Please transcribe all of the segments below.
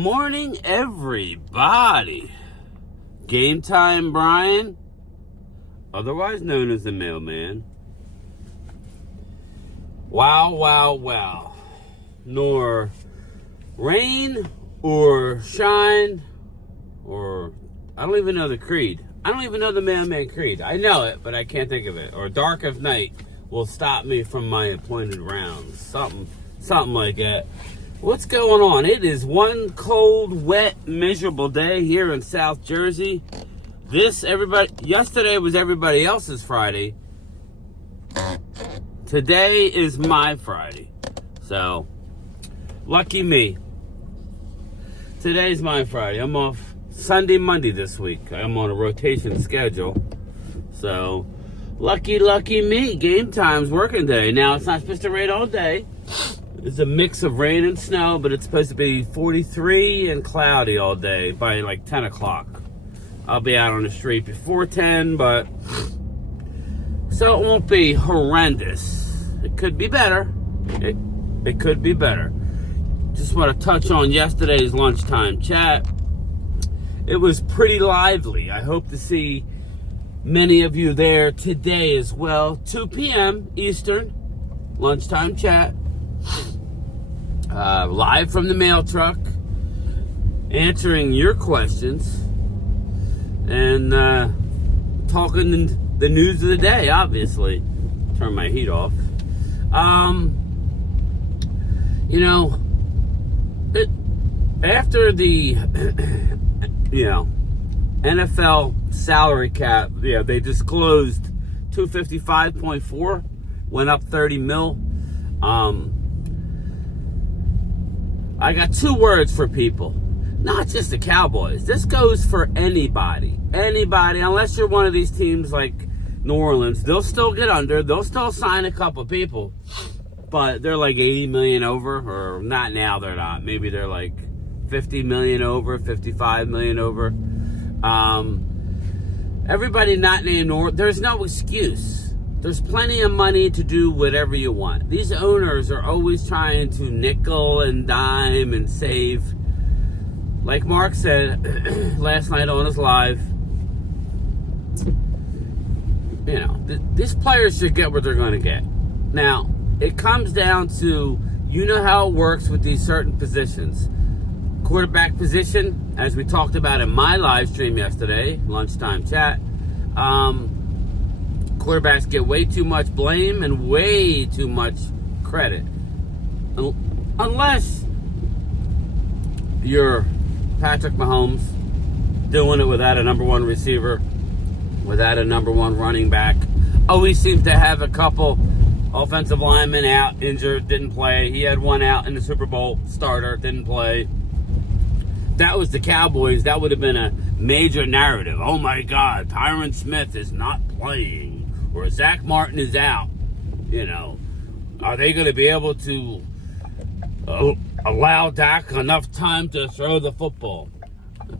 morning, everybody. Game Time Brian, otherwise known as the Mailman. Wow. Nor rain or shine or I don't even know the creed. I don't even know the Mailman creed. I know it, but I can't think of it. Or dark of night will stop me from my appointed rounds. Something like that. What's going on? It is one cold, wet, miserable day here in South Jersey. Yesterday was everybody else's Friday. Today is my Friday. So, lucky me. Today's my Friday. I'm off Sunday, Monday this week. I'm on a rotation schedule. So, lucky me. Game time's working day. Now, it's not supposed to rain all day. It's a mix of rain and snow, but it's supposed to be 43 and cloudy all day by like 10 o'clock. I'll be out on the street before 10, but so it won't be horrendous. It could be better. It could be better. Just want to touch on yesterday's lunchtime chat. It was pretty lively. I hope to see many of you there today as well. 2 p.m. Eastern, lunchtime chat. Live from the mail truck, answering your questions and talking the news of the day, obviously. Turn my heat off. After the NFL salary cap, they disclosed 255.4 went up 30 mil. I got 2 words for people. Not just the Cowboys. This goes for anybody. Anybody, unless you're one of these teams like New Orleans, they'll still get under. They'll still sign a couple people. But they're like 80 million over, or not now, they're not. Maybe they're like 50 million over, 55 million over. Everybody not named New Orleans, there's no excuse. There's plenty of money to do whatever you want. These owners are always trying to nickel and dime and save. Like Mark said last night on his live, these players should get what they're going to get. Now, it comes down to, how it works with these certain positions. Quarterback position, as we talked about in my live stream yesterday, lunchtime chat, quarterbacks get way too much blame and way too much credit. Unless you're Patrick Mahomes doing it without a number one receiver, without a number one running back. Always seems to have a couple offensive linemen out, injured, didn't play. He had one out in the Super Bowl, starter, didn't play. That was the Cowboys. That would have been a major narrative. Oh my God, Tyron Smith is not playing. Or Zach Martin is out. Are they going to be able to allow Dak enough time to throw the football?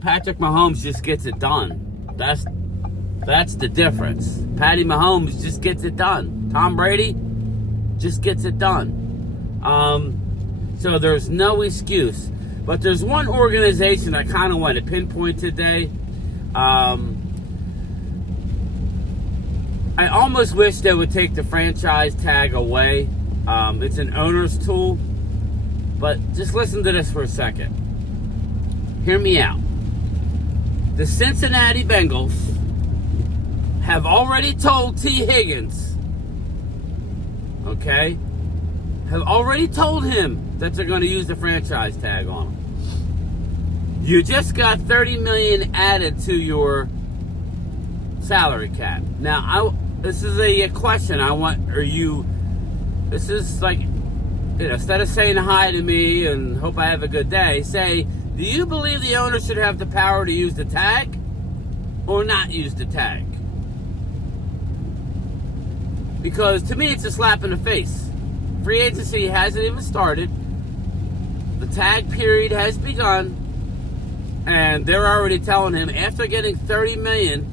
Patrick Mahomes just gets it done. That's the difference. Patty Mahomes just gets it done. Tom Brady just gets it done. So there's no excuse. But there's one organization I kind of want to pinpoint today. I almost wish they would take the franchise tag away. It's an owner's tool. But just listen to this for a second. Hear me out. The Cincinnati Bengals have already told T. Higgins, have already told him that they're going to use the franchise tag on him. You just got $30 million added to your salary cap. Now, this is a question this is like, instead of saying hi to me and hope I have a good day, say, do you believe the owner should have the power to use the tag or not use the tag? Because to me, it's a slap in the face. Free agency hasn't even started. The tag period has begun. And they're already telling him, after getting $30 million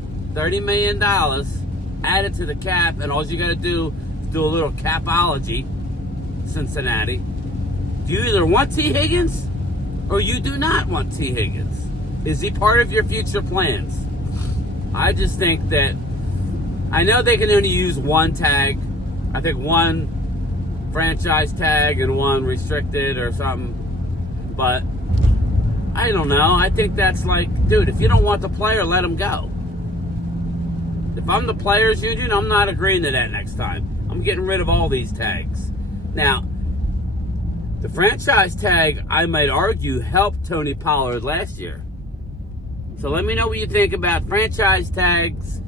added to the cap, and all you got to do is do a little capology, Cincinnati. Do you either want T. Higgins or you do not want T. Higgins? Is he part of your future plans? I just think that, I know they can only use one tag. I think one franchise tag and one restricted or something. But I don't know. I think that's like, dude, if you don't want the player, let him go. If I'm the players union, I'm not agreeing to that next time. I'm getting rid of all these tags. Now, the franchise tag, I might argue, helped Tony Pollard last year. So let me know what you think about franchise tags,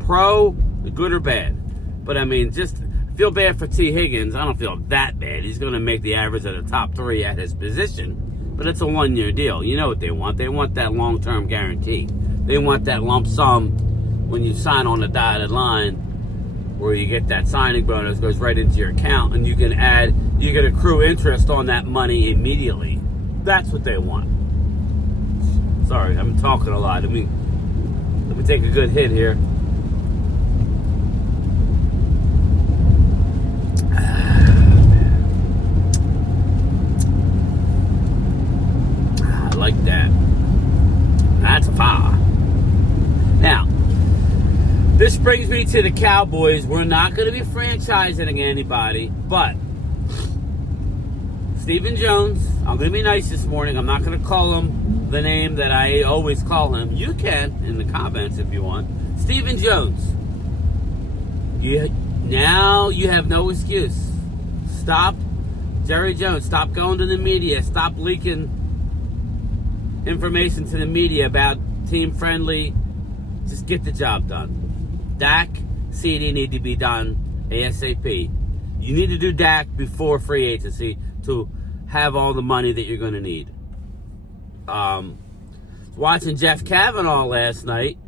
pro, good or bad. But I mean, just feel bad for T. Higgins. I don't feel that bad. He's going to make the average of the top 3 at his position. But it's a 1-year deal. You know what they want. They want that long-term guarantee. They want that lump sum when you sign on the dotted line, where you get that signing bonus, goes right into your account, and you can accrue interest on that money immediately. That's what they want. Sorry, I'm talking a lot. Let me take a good hit here. I like that. That's a fire. Now, this brings me to the Cowboys. We're not going to be franchising anybody, but Stephen Jones, I'm going to be nice this morning. I'm not going to call him the name that I always call him. You can in the comments if you want. Stephen Jones. Now you have no excuse. Stop, Jerry Jones. Stop going to the media. Stop leaking information to the media about team friendly. Just get the job done. Dak, CD need to be done ASAP. You need to do Dak before free agency to have all the money that you're going to need. Watching Jeff Kavanaugh last night,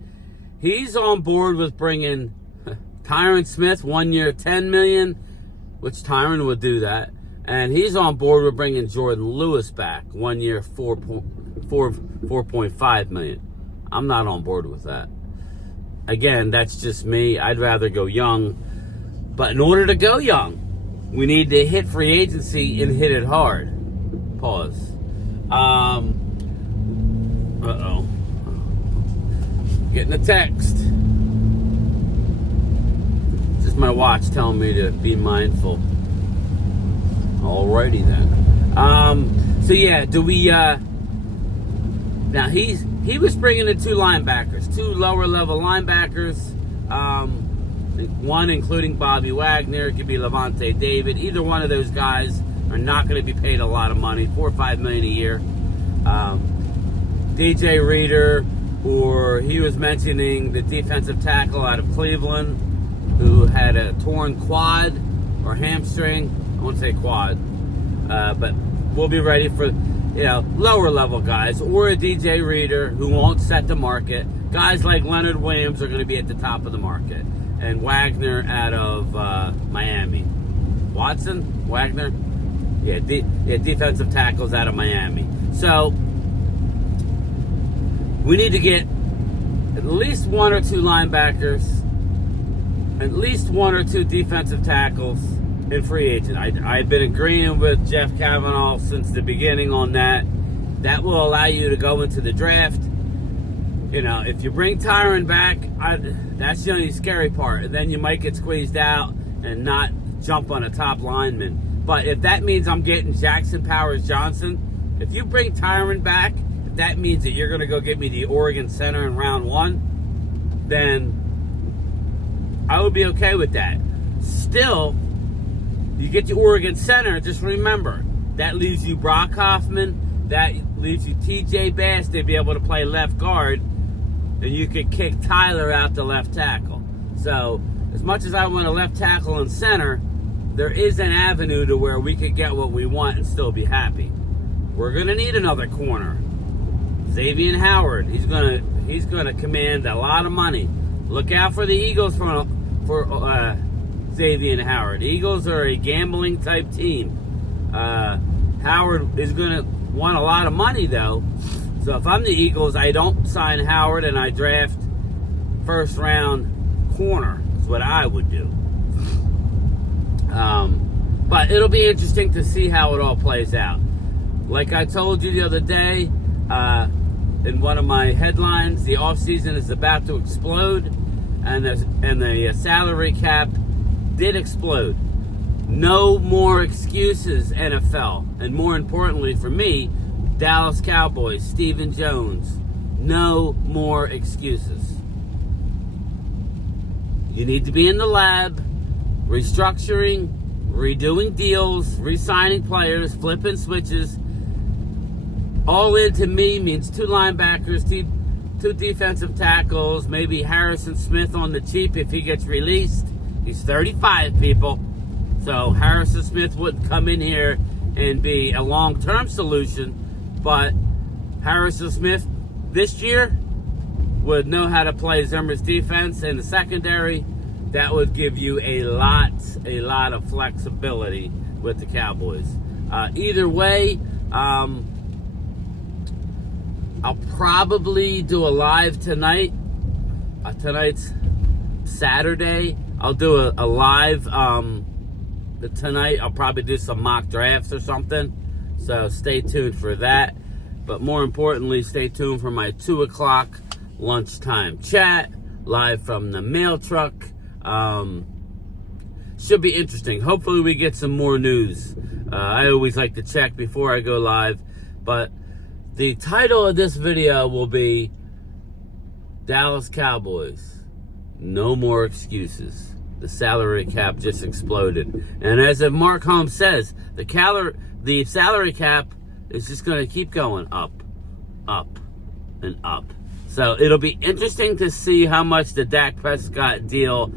he's on board with bringing Tyron Smith 1 year, $10 million, which Tyron would do that, and he's on board with bringing Jordan Lewis back 1 year, $4.5 million. I'm not on board with that. Again, that's just me. I'd rather go young. But in order to go young, we need to hit free agency and hit it hard. Pause. Uh-oh. Getting a text. This is my watch telling me to be mindful. Alrighty then. So yeah, do we, now he was bringing in 2 linebackers, 2 lower level linebackers, one including Bobby Wagner. It could be Levante David. Either one of those guys are not going to be paid a lot of money, $4 or $5 million a year. DJ Reader, or he was mentioning the defensive tackle out of Cleveland who had a torn quad or hamstring. I won't say quad, but we'll be ready for lower level guys, or a DJ Reader who won't set the market. Guys like Leonard Williams are going to be at the top of the market, and Wagner out of Miami. Watson, Wagner, defensive tackles out of Miami. So we need to get at least 1 or 2 linebackers, at least 1 or 2 defensive tackles in free agent. I've been agreeing with Jeff Kavanaugh since the beginning on that. That will allow you to go into the draft. If you bring Tyron back, that's the only scary part. And then you might get squeezed out and not jump on a top lineman. But if that means I'm getting Jackson Powers Johnson, if you bring Tyron back, if that means that you're going to go get me the Oregon center in round 1, then I would be okay with that. Still, you get the Oregon center, just remember, that leaves you Brock Hoffman, that leaves you TJ Bass to be able to play left guard, and you could kick Tyler out to left tackle. So, as much as I want a left tackle and center, there is an avenue to where we could get what we want and still be happy. We're going to need another corner. Xavier Howard, he's gonna command a lot of money. Look out for the Eagles for Xavier Howard. Eagles are a gambling type team. Howard is going to want a lot of money though. So if I'm the Eagles, I don't sign Howard and I draft first round corner. That's what I would do. But it'll be interesting to see how it all plays out. like I told you the other day in one of my headlines, the offseason is about to explode, and the salary cap did explode. No more excuses, NFL. And more importantly for me, Dallas Cowboys, Stephen Jones. No more excuses. You need to be in the lab, restructuring, redoing deals, re-signing players, flipping switches. All in to me means 2 linebackers, 2 defensive tackles, maybe Harrison Smith on the cheap if he gets released. He's 35, people. So Harrison Smith wouldn't come in here and be a long-term solution, but Harrison Smith this year would know how to play Zimmer's defense in the secondary. That would give you a lot of flexibility with the Cowboys. Either way, I'll probably do a live tonight. Tonight's Saturday. I'll do a live tonight. I'll probably do some mock drafts or something. So stay tuned for that. But more importantly, stay tuned for my 2 o'clock lunchtime chat live from the mail truck. Should be interesting. Hopefully we get some more news. I always like to check before I go live. But the title of this video will be Dallas Cowboys. No more excuses. The salary cap just exploded. And as Mark Holmes says, the salary cap is just going to keep going up, and up. So it'll be interesting to see how much the Dak Prescott deal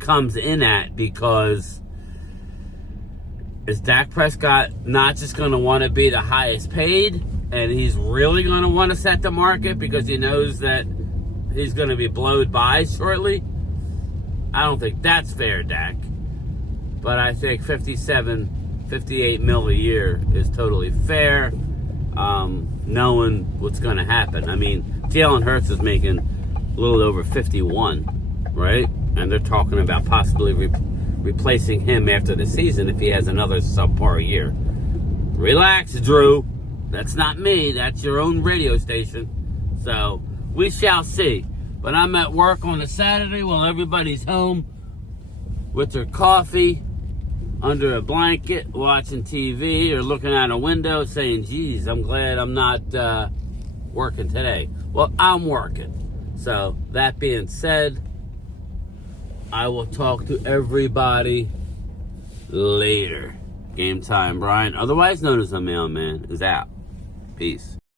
comes in at, because is Dak Prescott not just going to want to be the highest paid, and he's really going to want to set the market because he knows that he's going to be blowed by shortly? I don't think that's fair, Dak. But I think 58 mil a year is totally fair, knowing what's going to happen. I mean, Jalen Hurts is making a little over 51, right? And they're talking about possibly replacing him after the season if he has another subpar year. Relax, Drew. That's not me. That's your own radio station. So we shall see. But I'm at work on a Saturday while everybody's home with their coffee, under a blanket, watching TV, or looking out a window saying, geez, I'm glad I'm not working today. Well, I'm working. So that being said, I will talk to everybody later. Game Time Brian, otherwise known as the Mailman, is out. Peace.